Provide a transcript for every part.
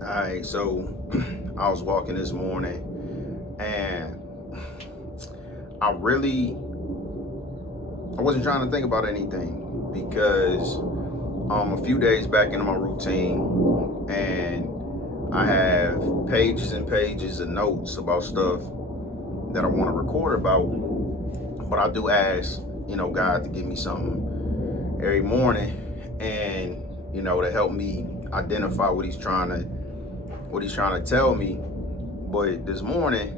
All right, so I was walking this morning and I wasn't trying to think about anything because a few days back into my routine and I have pages and pages of notes about stuff that I want to record about, but I do ask, God to give me something every morning and to help me identify what he's trying to tell me. But this morning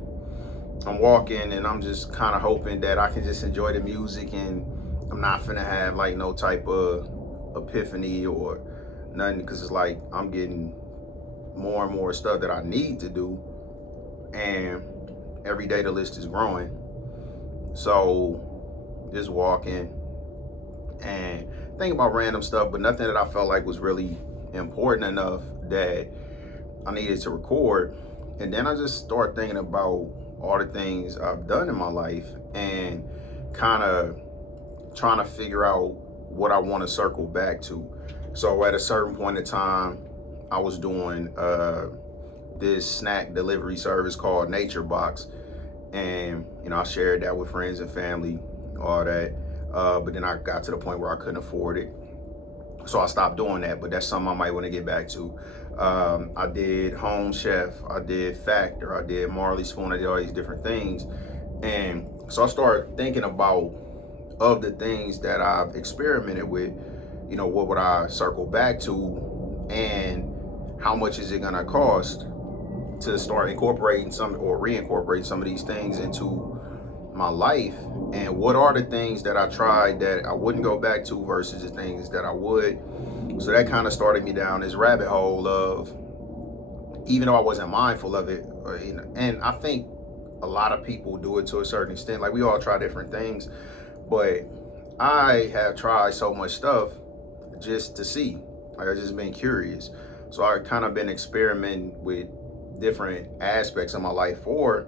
I'm walking and I'm just kind of hoping that I can just enjoy the music and I'm not finna have like no type of epiphany or nothing because it's like I'm getting more and more stuff that I need to do, and every day the list is growing. So just walking and thinking about random stuff, but nothing that I felt like was really important enough that I needed to record. And then I just start thinking about all the things I've done in my life and kind of trying to figure out what I want to circle back to. So at a certain point in time, I was doing this snack delivery service called Nature Box, and I shared that with friends and family, all that. But then I got to the point where I couldn't afford it, so I stopped doing that. But that's something I might want to get back to. I did Home Chef, I did Factor, I did Marley Spoon, I did all these different things, and so I started thinking about of the things that I've experimented with. What would I circle back to, and how much is it gonna cost to start incorporating some or reincorporating some of these things into my life, and what are the things that I tried that I wouldn't go back to versus the things that I would. So that kind of started me down this rabbit hole of, even though I wasn't mindful of it, and I think a lot of people do it to a certain extent. Like we all try different things, but I have tried so much stuff just to see. Like I just been curious. So I kind of been experimenting with different aspects of my life for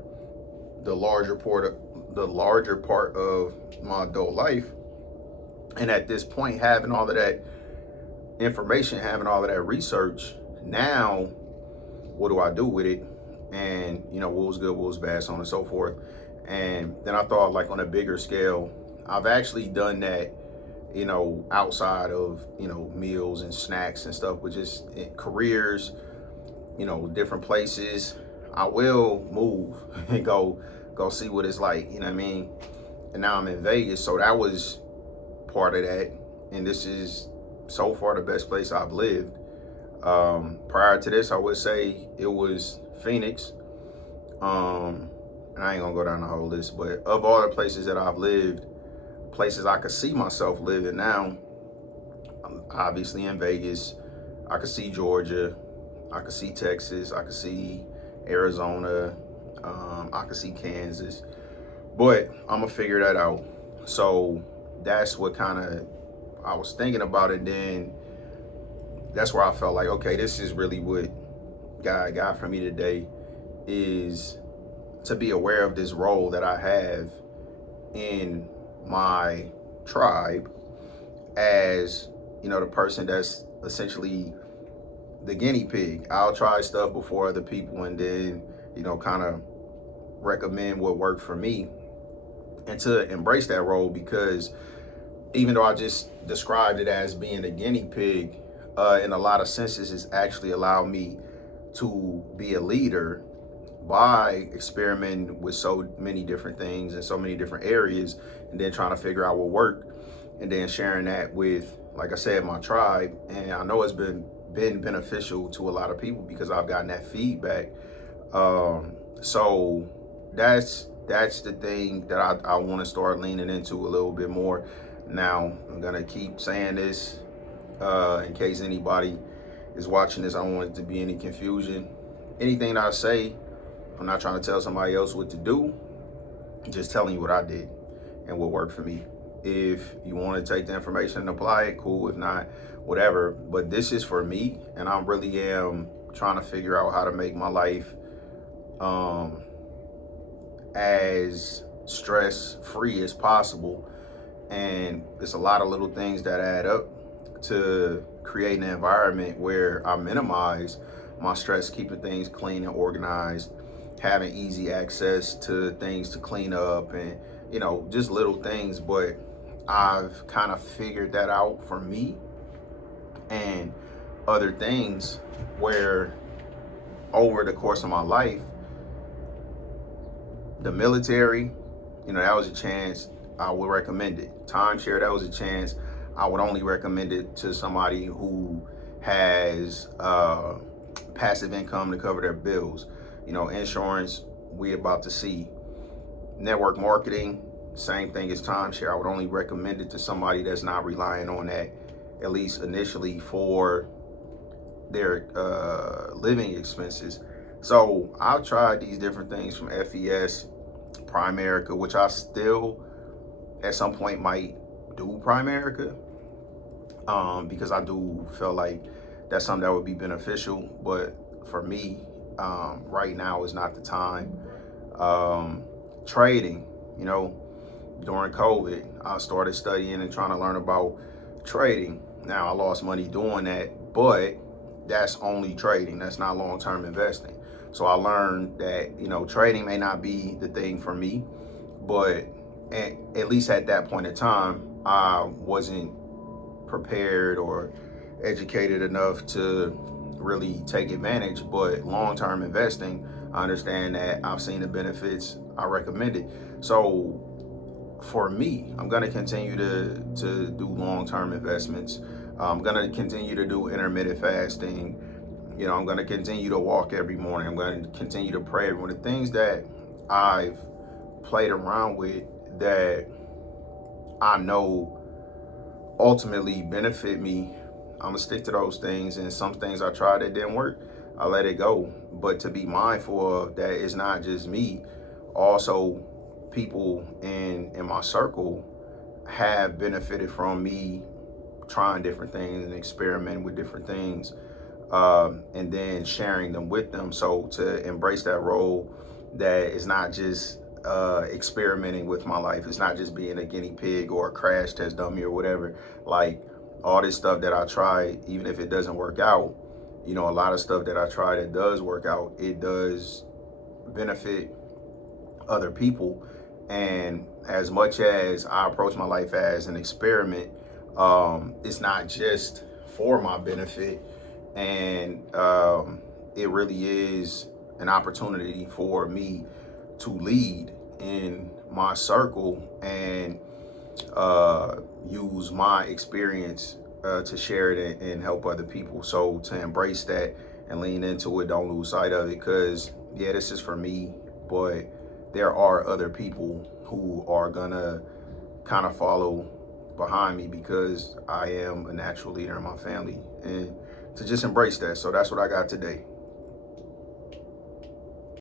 the larger part of my adult life. And at this point, having all of that information, having all of that research, now what do I do with it? And what was good, what was bad, so on and so forth. And then I thought, like, on a bigger scale, I've actually done that, outside of meals and snacks and stuff, but just careers, different places. I will move and go see what it's like, you know what I mean? And now I'm in Vegas, so that was part of that. And this is so far the best place I've lived. Prior to this, I would say it was Phoenix. And I ain't gonna go down the whole list, but of all the places that I've lived, places I could see myself living now, obviously in Vegas, I could see Georgia, I could see Texas, I could see Arizona, I could see Kansas, but I'm gonna figure that out. So that's what kind of I was thinking about it. Then that's where I felt like, okay, this is really what God got for me today, is to be aware of this role that I have in my tribe as, the person that's essentially the guinea pig. I'll try stuff before other people and then, kind of recommend what worked for me, and to embrace that role, because even though I just described it as being a guinea pig, in a lot of senses, it's actually allowed me to be a leader by experimenting with so many different things in so many different areas, and then trying to figure out what worked, and then sharing that with, like I said, my tribe. And I know it's been beneficial to a lot of people because I've gotten that feedback. So that's the thing that I want to start leaning into a little bit more. Now I'm gonna keep saying this, in case anybody is watching this. I don't want it to be any confusion. Anything that I say, I'm not trying to tell somebody else what to do. I'm just telling you what I did and what worked for me. If you want to take the information and apply it, cool. If not, whatever. But this is for me, and I really am trying to figure out how to make my life as stress free as possible. And it's a lot of little things that add up to create an environment where I minimize my stress, keeping things clean and organized, having easy access to things to clean up, and just little things. But I've kind of figured that out for me and other things where over the course of my life, the military, that was a chance I would recommend it. Timeshare, that was a chance I would only recommend it to somebody who has passive income to cover their bills. Insurance, we about to see. Network marketing, same thing as timeshare. I would only recommend it to somebody that's not relying on that, at least initially, for their living expenses. So I've tried these different things from FES, Primerica, which I still at some point might do Primerica, because I do feel like that's something that would be beneficial. But for me, right now is not the time. Trading, during COVID, I started studying and trying to learn about trading. Now, I lost money doing that, but that's only trading. That's not long-term investing. So I learned that, trading may not be the thing for me, but at least at that point in time, I wasn't prepared or educated enough to really take advantage. But long-term investing, I understand that. I've seen the benefits. I recommend it. So for me, I'm going to continue to do long-term investments. I'm going to continue to do intermittent fasting. I'm going to continue to walk every morning. I'm going to continue to pray every morning. The things that I've played around with that I know ultimately benefit me, I'm going to stick to those things. And some things I tried that didn't work, I let it go. But to be mindful of that, it's not just me. Also, people in my circle have benefited from me trying different things and experimenting with different things, and then sharing them with them. So to embrace that role, that is not just experimenting with my life. It's not just being a guinea pig or a crash test dummy or whatever. Like all this stuff that I try, even if it doesn't work out, a lot of stuff that I try that does work out, it does benefit other people. And as much as I approach my life as an experiment, it's not just for my benefit. And it really is an opportunity for me to lead in my circle and use my experience to share it and help other people. So to embrace that and lean into it, don't lose sight of it, because this is for me, but there are other people who are gonna kind of follow behind me because I am a natural leader in my family, and to just embrace that. So that's what I got today.